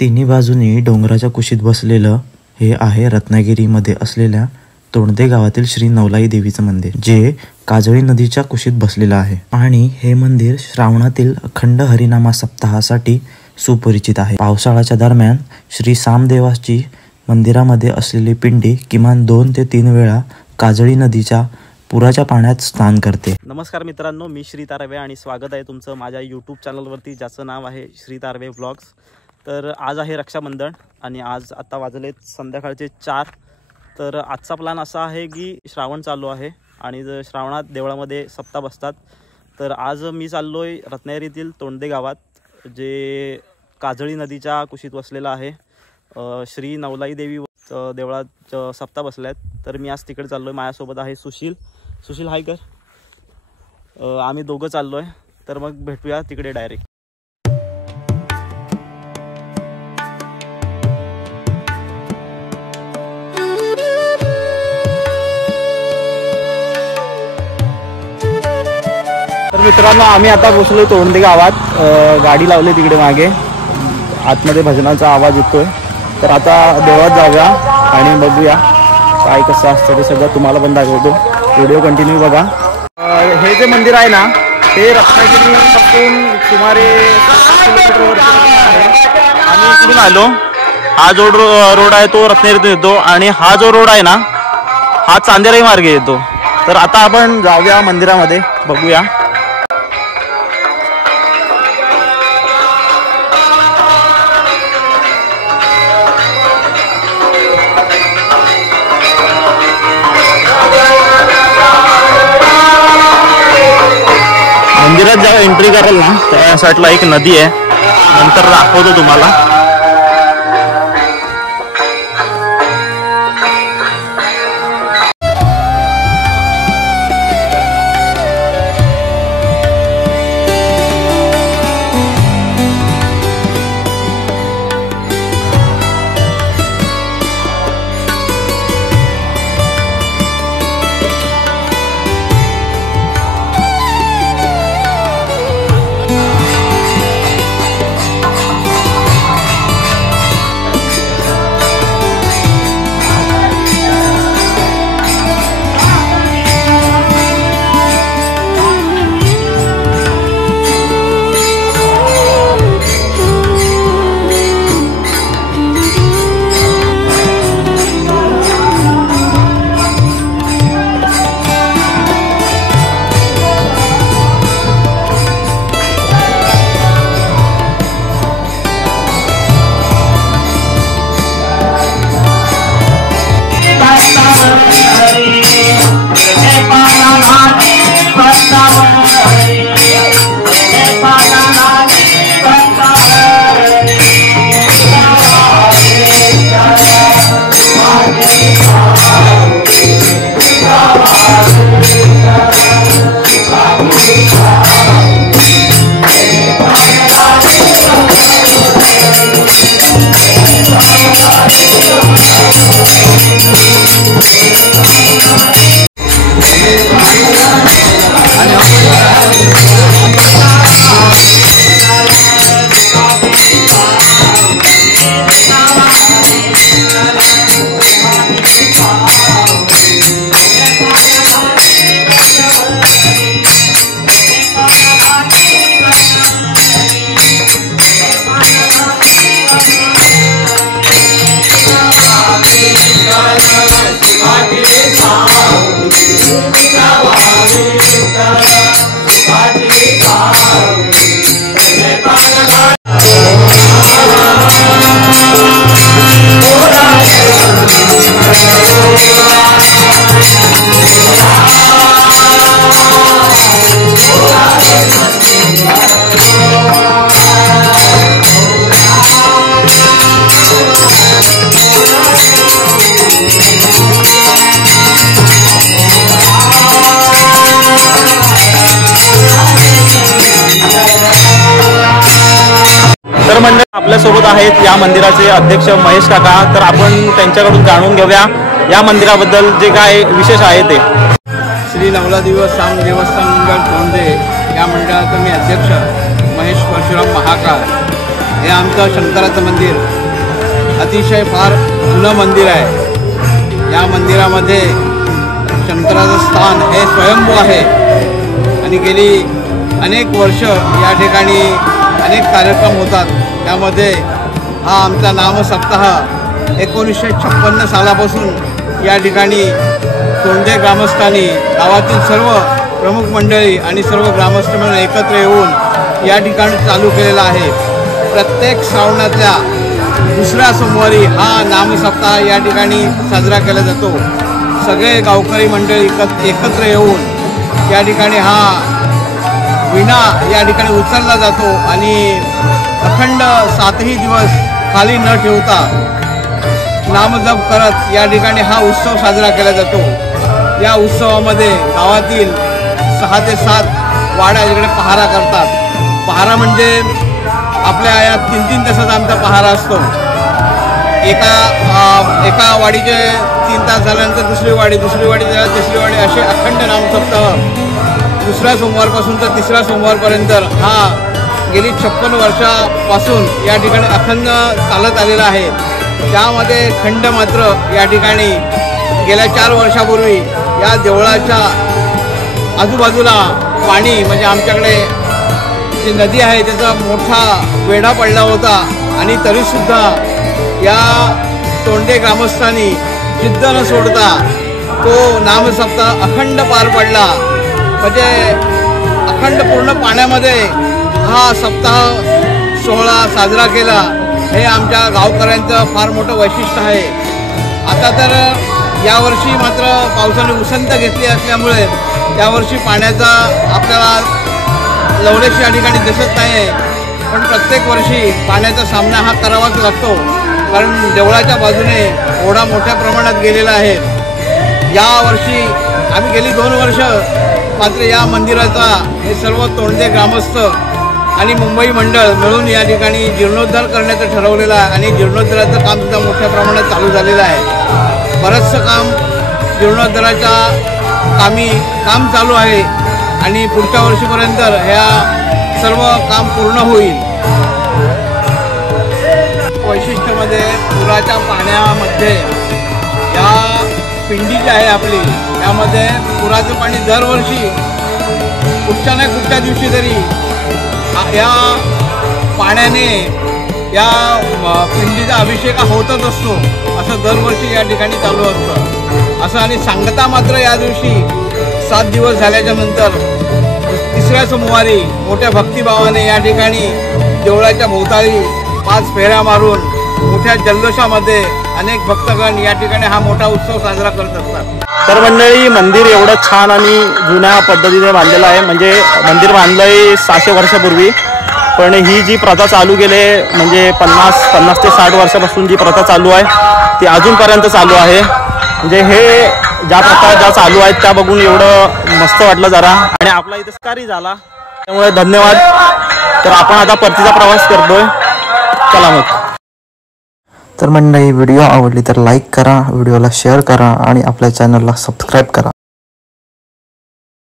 तिन्ही बाजूनी डोंगराच्या कुशीत बसलेलं हे आहे रत्नागिरीमध्ये असलेल्या तोंडदे गावातील श्री नवलाई देवीचं मंदिर, जे काजळी नदीच्या कुशीत बसलेलं आहे। आणि हे मंदिर श्रावणातील अखंड हरिनामा सप्ताहासाठी सुपरिचित आहे। पावसाळ्याच्या दरम्यान श्री सामदेवाची मंदिरामध्ये असलेली पिंडी किमान 2 ते 3 वेळा काजळी नदीच्या पुराच्या पाण्यात स्नान करते। नमस्कार मित्रांनो, मी श्री तारवे आणि स्वागत आहे तुमचं माझ्या यूट्यूब चॅनलवरती, ज्याचं नाव आहे श्री तारवे व्लॉग्स। तर आज आहे रक्षाबंधन आणि आज आता वाजलेत संध्याकाळचे 4। तर आजचा प्लॅन असा आहे की श्रावण चालू आहे आणि श्रावणात देवळामध्ये सप्ताह बसतात। तर आज मी चाललो आहे रत्नागिरीतील तोंडदे गावात, जे काजळी नदीच्या कुशीत वसलेलं आहे। श्री नवलाई देवी देवळात सप्ताह बसल्यात, तर मी आज तिकडे चाललो आहे। माझ्यासोबत आहे सुशील हाय कर। आम्ही दोघं चाललो आहे, तर मग भेटूया तिकडे डायरेक्ट। तर मित्रांनो, आम्ही आता पोहोचलो तोंडदे गावात। गाडी लावली तिकडे मागे, आतमध्ये भजनाचा आवाज येतोय। तर आता देवळात जाऊया आणि बघूया काय कसं असतं ते सगळं तुम्हाला पण दाखवतो। व्हिडिओ कंटिन्यू बघा। हे जे मंदिर आहे ना, ते रत्नागिरीपासून सुमारे 7 किलोमीटरवरती आहे। आम्ही इकडून आलो, हा जो रोड आहे तो रत्नागिरीतून येतो आणि हा जो रोड आहे ना, हा चांदेराई मार्गे येतो। तर आता आपण जाऊया मंदिरामध्ये, बघूया। मंदिरात जेव्हा एंट्री कराल ना, त्या साईडला एक नदी आहे, नंतर दाखवतो तुम्हाला। आपल्यासोबत आहेत या मंदिराचे अध्यक्ष महेश काका। तर आपण त्यांच्याकडून जाणून घेऊया या मंदिराबद्दल जे काय विशेष आहे ते। श्री नवला देवस्थान मंडळ तोंडदे या मंडळाचा मी अध्यक्ष महेश परशुराम महाकाळ। हे आमचं शंकराचं मंदिर अतिशय फार जुनं मंदिर आहे। या मंदिरामध्ये शंकराचं स्थान हे स्वयंभू आहे आणि गेली अनेक वर्ष या ठिकाणी अनेक कार्यक्रम होतात। त्यामध्ये हा आमचा नामसप्ताह 1956 सालापासून या ठिकाणी तोंडे ग्रामस्थांनी गावातील सर्व प्रमुख मंडळी आणि सर्व ग्रामस्थ मिळून एकत्र येऊन या ठिकाणी चालू केलेला आहे। प्रत्येक श्रावणातल्या दुसऱ्या सोमवारी हा नामसप्ताह या ठिकाणी साजरा केला जातो। सगळे गावकरी मंडळी एकत्र येऊन या ठिकाणी हा विणा या ठिकाणी उचलला जातो आणि अखंड 7ही दिवस खाली न ठेवता नामजप करत या ठिकाणी हा उत्सव साजरा केला जातो। या उत्सवामध्ये गावातील 6 ते 7 वाड्या इकडे पहारा करतात। पहारा म्हणजे आपल्या या 3-3 तासाचा आमचा पहारा असतो। एका वाडीचे 3 तास झाल्यानंतर दुसरी वाडी झाल्यानंतर तिसरी वाडी असे अखंड नामसप्ताह दुसऱ्या सोमवारपासून तर तिसऱ्या सोमवारपर्यंत हा गेली 56 वर्षापासून या ठिकाणी अखंड चालत आलेला आहे। त्यामध्ये खंड मात्र या ठिकाणी गेल्या 4 वर्षापूर्वी या देवळाच्या आजूबाजूला पाणी म्हणजे आमच्याकडे जी नदी आहे त्याचा मोठा वेढा पडला होता आणि तरीसुद्धा या तोंडे ग्रामस्थांनी जिद्द न सोडता तो नामसप्ताह अखंड पार पडला। म्हणजे अखंड पूर्ण पाण्यामध्ये हा सप्ताह सोहळा साजरा केला। हे आमच्या गावकऱ्यांचं फार मोठं वैशिष्ट्य आहे। आता तर यावर्षी मात्र पावसाने उसंत घेतली असल्यामुळे यावर्षी पाण्याचा आपल्याला लवलेश या ठिकाणी दिसत नाही आहे, पण प्रत्येक वर्षी पाण्याचा सामना हा करावाच लागतो, कारण देवळाच्या बाजूने ओढा मोठ्या प्रमाणात गेलेला आहे। यावर्षी आम्ही गेली 2 वर्ष मात्र या मंदिराचा हे सर्व तोंडे ग्रामस्थ आणि मुंबई मंडळ मिळून या ठिकाणी जीर्णोद्धार करण्याचं ठरवलेलं आहे आणि जीर्णोद्धाराचं काम सुद्धा मोठ्या प्रमाणात चालू झालेलं आहे। बरंचसं काम जीर्णोद्धाराच्या काम चालू आहे आणि पुढच्या वर्षीपर्यंत ह्या सर्व काम पूर्ण होईल। वैशिष्ट्यामध्ये पुराच्या पाण्यामध्ये या पिंडी जी आहे आपली त्यामध्ये पुराचं पाणी दरवर्षी कुठच्या ना कुठच्या दिवशी तरी या पाण्याने या पिंडीचा अभिषेक होतच असतो, असं दरवर्षी या ठिकाणी चालू असतं। असं आणि सांगता मात्र या दिवशी 7 दिवस झाल्याच्या नंतर तिसऱ्या सोमवारी मोठ्या भक्तिभावाने या ठिकाणी देवळाच्या भोवताली 5 फेऱ्या मारून मोठ्या जल्लोषामध्ये अनेक भक्तगण या ठिकाणी हा मोठा उत्सव साजरा करत असतात। तर मंडळी, मंदिर एवढं छान आणि जुन्या पद्धतीने बांधलेलं आहे। म्हणजे मंदिर बांधलंय 600 वर्षापूर्वी, पण ही जी प्रथा चालू केली म्हणजे 50 ते 60 वर्षापासून जी प्रथा चालू आहे ती अजूनपर्यंत चालू आहे। म्हणजे हे ज्या चालू आहेत त्या बघून एवढं मस्त वाटलं जरा, आणि आपला इथं कारी झाला त्यामुळे धन्यवाद। तर आपण आता परतीचा प्रवास करतोय, चला मग। तर मंडळी, व्हिडिओ आवडली तर लाईक करा, व्हिडिओला शेअर करा आणि आपल्या चॅनलला सबस्क्राईब करा।